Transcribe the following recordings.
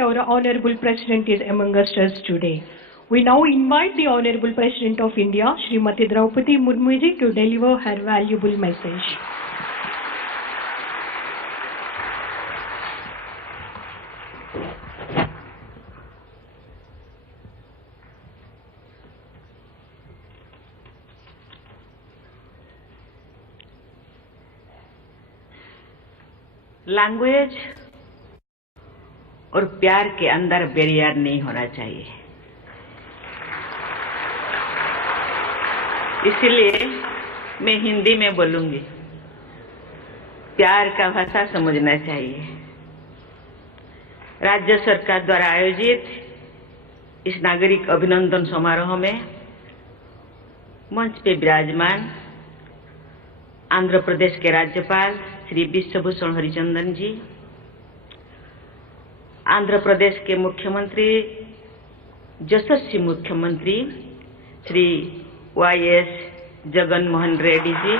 that our Honorable President is among us today. We now invite the Honorable President of India, Srimati Draupadi Murmu ji, to deliver her valuable message. Language और प्यार के अंदर barrier नहीं होना चाहिए, इसलिए मैं हिंदी में बोलूंगी। प्यार का भाषा समझना चाहिए। राज्य सरकार द्वारा आयोजित इस नागरिक अभिनंदन समारोह में मंच पे विराजमान आंध्र प्रदेश के राज्यपाल श्री विश्वभूषण हरिचंदन जी, आंध्र प्रदेश के मुख्यमंत्री यशस्वी मुख्यमंत्री श्री वाईएस जगन मोहन रेड्डी जी,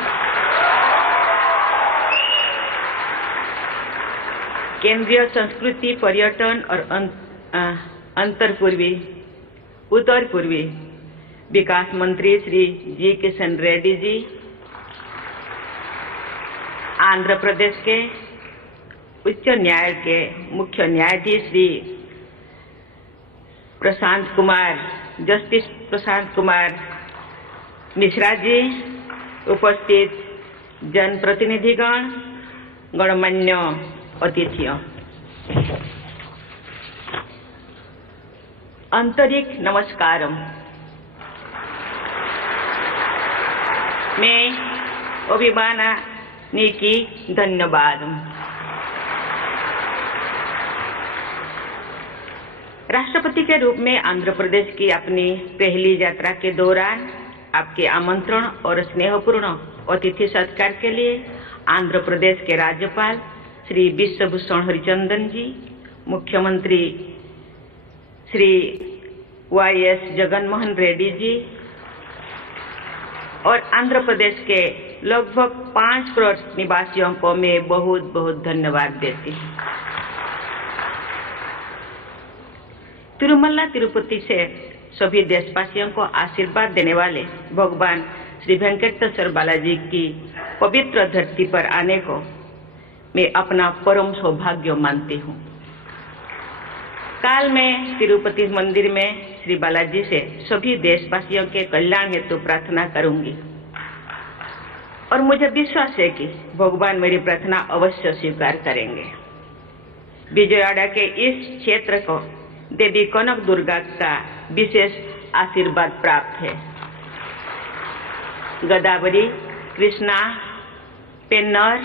केंद्रीय संस्कृति पर्यटन और उत्तर पूर्वी विकास मंत्री श्री जी किशन रेड्डी जी, आंध्र प्रदेश के उच्च न्यायालय के मुख्य न्यायाधीश श्री जस्टिस प्रशांत कुमार मिश्रा जी, उपस्थित जनप्रतिनिधिगण, गणमान्य अतिथियों, आंतरिक नमस्कारम। मैं अभिमानी धन्यवाद। राष्ट्रपति के रूप में आंध्र प्रदेश की अपनी पहली यात्रा के दौरान आपके आमंत्रण और स्नेहपूर्ण अतिथि सत्कार के लिए आंध्र प्रदेश के राज्यपाल श्री विश्वभूषण हरिचंदन जी, मुख्यमंत्री श्री वाईएस जगन मोहन रेड्डी जी और आंध्र प्रदेश के लगभग 5 करोड़ निवासियों को मैं बहुत बहुत धन्यवाद देती हूँ। तिरुमला तिरुपति से सभी देशवासियों को आशीर्वाद देने वाले भगवान श्री वेंकटेश्वर बालाजी की पवित्र धरती पर आने को मैं अपना परम सौभाग्य मानती हूँ। काल मैं तिरुपति मंदिर में श्री बालाजी से सभी देशवासियों के कल्याण हेतु प्रार्थना करूंगी और मुझे विश्वास है कि भगवान मेरी प्रार्थना अवश्य स्वीकार करेंगे। विजयवाड़ा के इस क्षेत्र को देवी कनक दुर्गा का विशेष आशीर्वाद प्राप्त है। गोदावरी, कृष्णा, पेन्नर,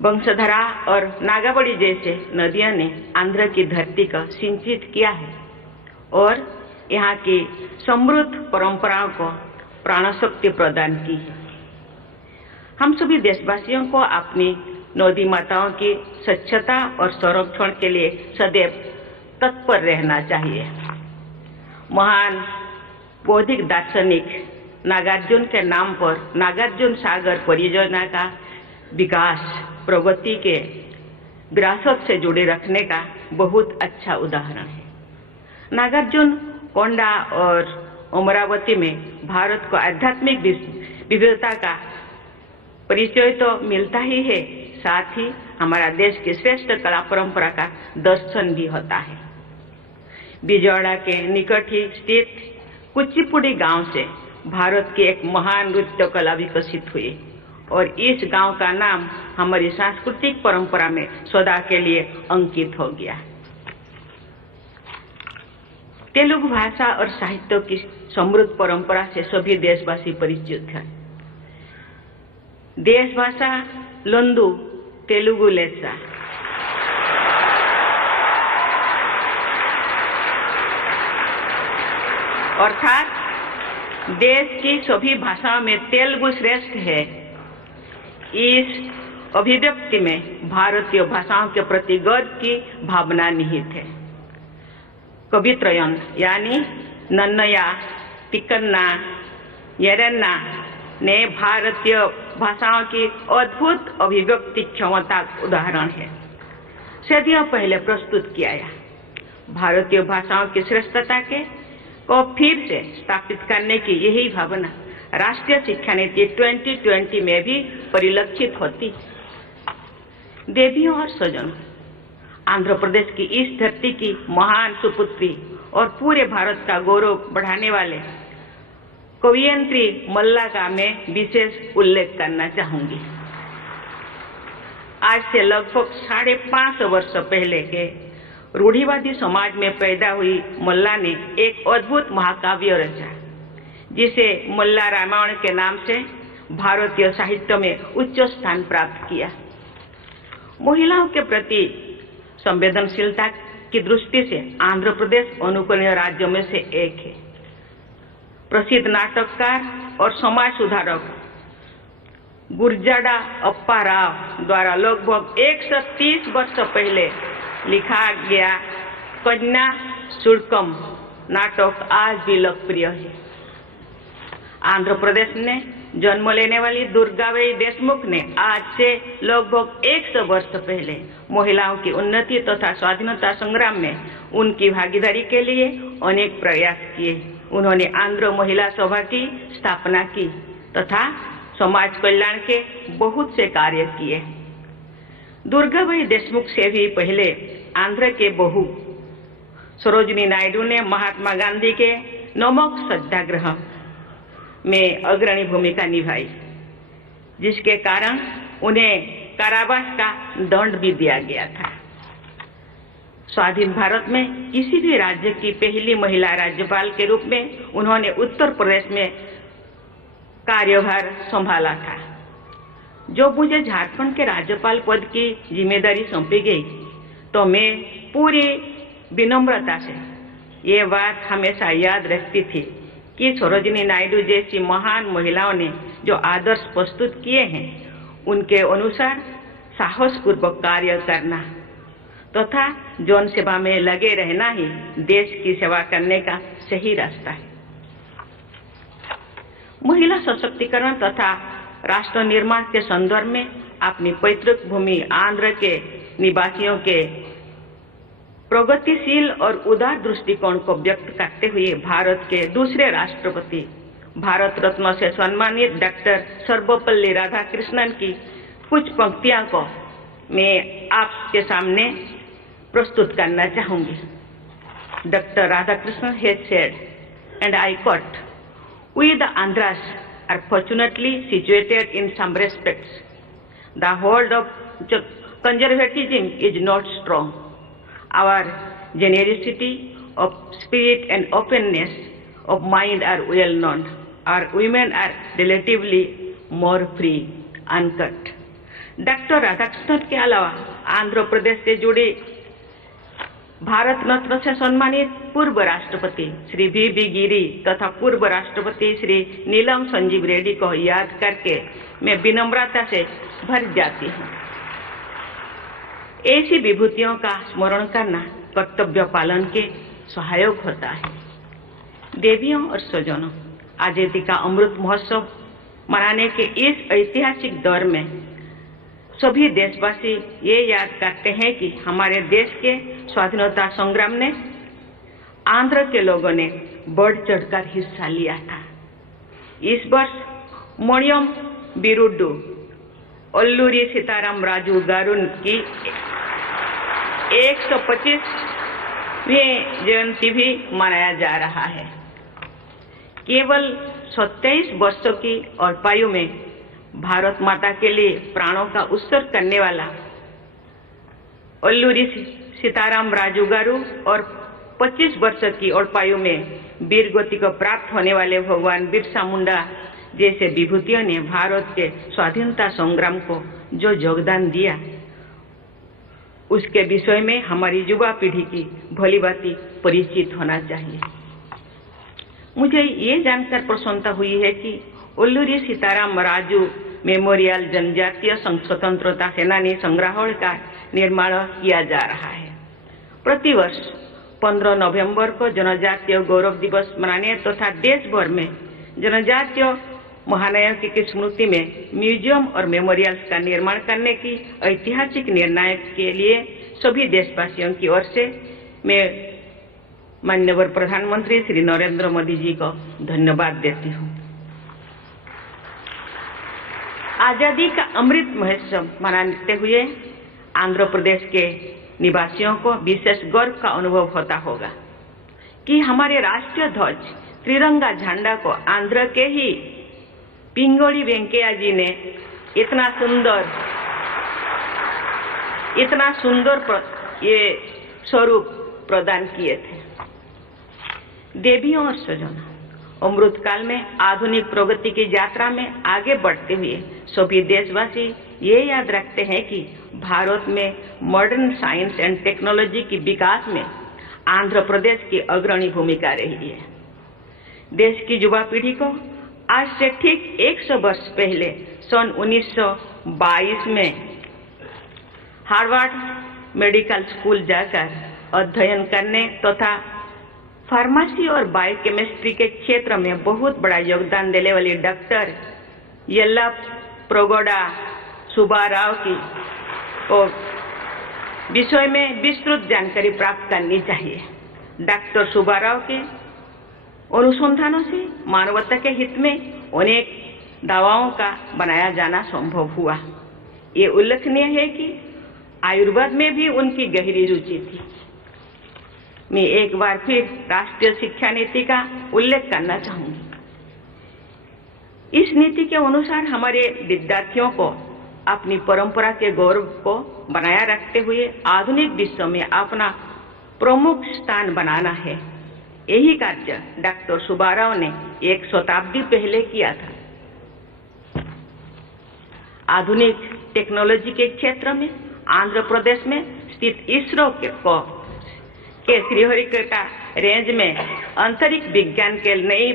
वंशधरा और नागावली जैसे नदियों ने आंध्र की धरती को सिंचित किया है और यहाँ की समृद्ध परंपराओं को प्राण शक्ति प्रदान की है। हम सभी देशवासियों को अपनी नदी माताओं की स्वच्छता और संरक्षण के लिए सदैव तत्पर रहना चाहिए। महान बौद्धिक दार्शनिक नागार्जुन के नाम पर नागार्जुन सागर परियोजना का विकास प्रगति के विरासत से जुड़े रखने का बहुत अच्छा उदाहरण है। नागार्जुन कोंडा और अमरावती में भारत को आध्यात्मिक विविधता का परिचय तो मिलता ही है, साथ ही हमारा देश की श्रेष्ठ कला परंपरा का दर्शन भी होता है। विजयवाड़ा के निकट ही स्थित कुचिपुड़ी गांव से भारत की एक महान नृत्य कला विकसित हुई और इस गांव का नाम हमारी सांस्कृतिक परंपरा में सदा के लिए अंकित हो गया। तेलुगु भाषा और साहित्य की समृद्ध परंपरा से सभी देशवासी परिचित हैं। देश भाषा लंदु तेलुगु लेसा अर्थात देश की सभी भाषाओं में तेलुगु श्रेष्ठ है। इस अभिव्यक्ति में भारतीय भाषाओं के प्रति गर्व की भावना निहित है। कवित्रयन यानी नन्नया, तिक्कन्ना, येरन्ना ने भारतीय भाषाओं की अद्भुत अभिव्यक्ति क्षमता उदाहरण है। सदियों पहले प्रस्तुत किया है। भारतीय भाषाओं की श्रेष्ठता को फिर से स्थापित करने की यही भावना राष्ट्रीय शिक्षा नीति 2020 में भी परिलक्षित होती। देवियों और स्वजनों, आंध्र प्रदेश की इस धरती की महान सुपुत्री और पूरे भारत का गौरव बढ़ाने वाले कवयित्री मल्ला का मैं विशेष उल्लेख करना चाहूंगी। आज से लगभग 550 वर्ष पहले के रूढ़िवादी समाज में पैदा हुई मल्ला ने एक अद्भुत महाकाव्य रचा, जिसे मल्ला रामायण के नाम से भारतीय साहित्य में उच्च स्थान प्राप्त किया। महिलाओं के प्रति संवेदनशीलता की दृष्टि से आंध्र प्रदेश अनुकरणीय राज्यों में से एक है। प्रसिद्ध नाटककार और समाज सुधारक गुरजाड़ा अप्पा राव द्वारा लगभग 130 वर्ष पहले लिखा गया कन्या शुल्कम नाटक आज भी लोकप्रिय है। आंध्र प्रदेश ने जन्म लेने वाली दुर्गाबाई देशमुख ने आज से लगभग 100 वर्ष पहले महिलाओं की उन्नति तथा स्वाधीनता संग्राम में उनकी भागीदारी के लिए अनेक प्रयास किए। उन्होंने आंध्र महिला सभा की स्थापना की तथा समाज कल्याण के बहुत से कार्य किए। दुर्गाबाई देशमुख से भी पहले आंध्र के बहू सरोजिनी नायडू ने महात्मा गांधी के नमक सत्याग्रह में अग्रणी भूमिका निभाई, जिसके कारण उन्हें कारावास का दंड भी दिया गया था। स्वाधीन भारत में किसी भी राज्य की पहली महिला राज्यपाल के रूप में उन्होंने उत्तर प्रदेश में कार्यभार संभाला था। जो मुझे झारखंड के राज्यपाल पद की जिम्मेदारी सौंपी गई, तो मैं पूरी विनम्रता से ये बात हमेशा याद रखती थी कि सरोजिनी नायडू जैसी महान महिलाओं ने जो आदर्श प्रस्तुत किए हैं, उनके अनुसार साहसपूर्वक कार्य करना तथा जन सेवा में लगे रहना ही देश की सेवा करने का सही रास्ता है। महिला सशक्तिकरण तथा राष्ट्र निर्माण के संदर्भ में अपनी पैतृक भूमि आंध्र के निवासियों के प्रगतिशील और उदार दृष्टिकोण को व्यक्त करते हुए भारत के दूसरे राष्ट्रपति भारत रत्न से सम्मानित डॉक्टर सर्वपल्ली राधाकृष्णन की कुछ पंक्तियों को मैं आपके सामने प्रस्तुत करना चाहूंगी। Doctor Radhakrishnan has said, and I quote, "We the Andhras are fortunately situated in some respects. The hold of conservatism is not strong. Our generosity of spirit and openness of mind are well known. Our women are relatively more free." Uncut. Doctor Radhakrishnan के अलावा आंध्र प्रदेश से जुड़ी भारत रत्न से सम्मानित पूर्व राष्ट्रपति Shri we गिरी तथा पूर्व राष्ट्रपति श्री नीलम संजीव रेड्डी को याद करके मैं विनम्रता से भर जाती हूँ। ऐसी विभूतियों का स्मरण करना कर्तव्य पालन के सहायक होता है। देवियों और स्वजनों, आजादी का अमृत महोत्सव मनाने के इस ऐतिहासिक दौर में सभी देशवासी ये याद करते हैं कि हमारे देश के स्वाधीनता संग्राम में आंध्र के लोगों ने बढ़ चढ़कर हिस्सा लिया था। इस वर्ष मणियम बिरुड्डू अल्लूरी सीताराम राजू गारू की 125वीं जयंती भी मनाया जा रहा है। केवल 27 वर्षों की अल्पायु में भारत माता के लिए प्राणों का उत्सर्ग करने वाला अल्लूरी सीताराम राजू गारू और 25 वर्ष की अल्पायु में वीर गति को प्राप्त होने वाले भगवान बिरसा मुंडा जैसे विभूतियों ने भारत के स्वाधीनता संग्राम को जो योगदान दिया, उसके विषय में हमारी युवा पीढ़ी की भलीभांति परिचित होना चाहिए। मुझे ये जानकर प्रसन्नता हुई है कि अल्लूरी सीताराम राजू मेमोरियल जनजातीय स्वतंत्रता सेनानी संग्रहालय का निर्माण किया जा रहा है। प्रतिवर्ष 15 नवंबर को जनजातीय गौरव दिवस मनाने तथा देश भर में जनजातीय महानायकों की स्मृति में म्यूजियम और मेमोरियल्स का निर्माण करने की ऐतिहासिक निर्णय के लिए सभी देशवासियों की ओर से मैं माननीय प्रधानमंत्री श्री नरेंद्र मोदी जी को धन्यवाद देती हूँ। आजादी का अमृत महोत्सव मनाते हुए आंध्र प्रदेश के निवासियों को विशेष गर्व का अनुभव होता होगा कि हमारे राष्ट्रीय ध्वज त्रिरंगा झंडा को आंध्र के ही पिंगोली वेंकैया जी ने इतना सुंदर ये स्वरूप प्रदान किए थे। देवियों और स्वजनों, अमृत काल में आधुनिक प्रगति की यात्रा में आगे बढ़ते हुए सभी देशवासी ये याद रखते हैं कि भारत में मॉडर्न साइंस एंड टेक्नोलॉजी की विकास में आंध्र प्रदेश की अग्रणी भूमिका रही है। देश की युवा पीढ़ी को आज से ठीक 100 वर्ष पहले सन 1922 में हार्वर्ड मेडिकल स्कूल जाकर अध्ययन करने तथा फार्मेसी और बायोकेमिस्ट्री के क्षेत्र में बहुत बड़ा योगदान देने वाली डॉक्टर येल्लाप्रगोडा सुब्बाराव की विषय में विस्तृत जानकारी प्राप्त करनी चाहिए। डॉक्टर सुब्बाराव के अनुसंधानों से मानवता के हित में अनेक दवाओं का बनाया जाना संभव हुआ। ये उल्लेखनीय है कि आयुर्वेद में भी उनकी गहरी रुचि थी। मैं एक बार फिर राष्ट्रीय शिक्षा नीति का उल्लेख करना चाहूंगी। इस नीति के अनुसार हमारे विद्यार्थियों को अपनी परंपरा के गौरव को बनाए रखते हुए आधुनिक विश्व में अपना प्रमुख स्थान बनाना है। यही कार्य डॉक्टर सुब्बाराव ने एक शताब्दी पहले किया था। आधुनिक टेक्नोलॉजी के क्षेत्र में आंध्र प्रदेश में स्थित इसरो के श्रीहरिकोटा रेंज में अंतरिक्ष विज्ञान के नई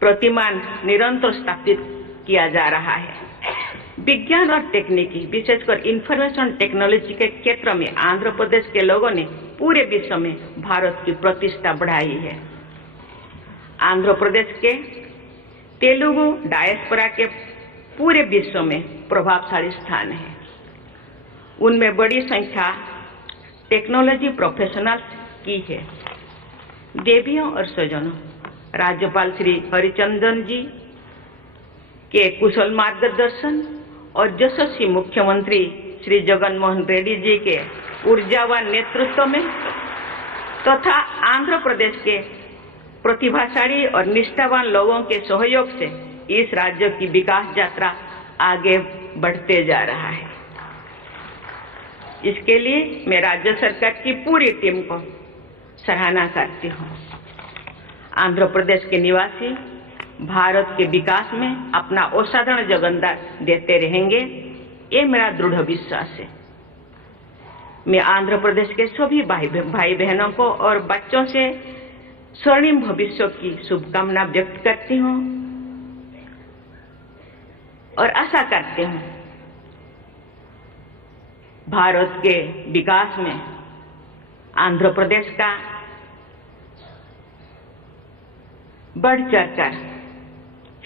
प्रतिमान निरंतर स्थापित किया जा रहा है। विज्ञान और तकनीकी विशेषकर इंफॉर्मेशन टेक्नोलॉजी के क्षेत्र में आंध्र प्रदेश के लोगों ने पूरे विश्व में भारत की प्रतिष्ठा बढ़ाई है। आंध्र प्रदेश के तेलुगु डायस्पोरा के पूरे विश्व में प्रभावशाली स्थान है। उनमें बड़ी संख्या टेक्नोलॉजी प्रोफेशनल्स की है। देवियों और स्वजनों, राज्यपाल श्री हरिचंदन जी के कुशल मार्गदर्शन और यशस्वी मुख्यमंत्री श्री जगन मोहन रेड्डी जी के ऊर्जावान नेतृत्व में तथा आंध्र प्रदेश के प्रतिभाशाली और निष्ठावान लोगों के सहयोग से इस राज्य की विकास यात्रा आगे बढ़ते जा रहा है। इसके लिए मैं राज्य सरकार की पूरी टीम को सराहना करती हूँ। आंध्र प्रदेश के निवासी भारत के विकास में अपना असाधारण योगदान देते रहेंगे, ये मेरा दृढ़ विश्वास है। मैं आंध्र प्रदेश के सभी भाई बहनों को और बच्चों से स्वर्णिम भविष्य की शुभकामना व्यक्त करती हूँ और आशा करती हूँ भारत के विकास में आंध्र प्रदेश का बढ़ चढ़कर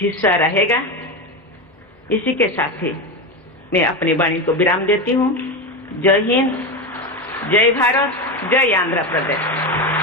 हिस्सा रहेगा। इसी के साथ ही मैं अपनी वाणी को विराम देती हूँ। जय हिंद, जय भारत, जय आंध्र प्रदेश।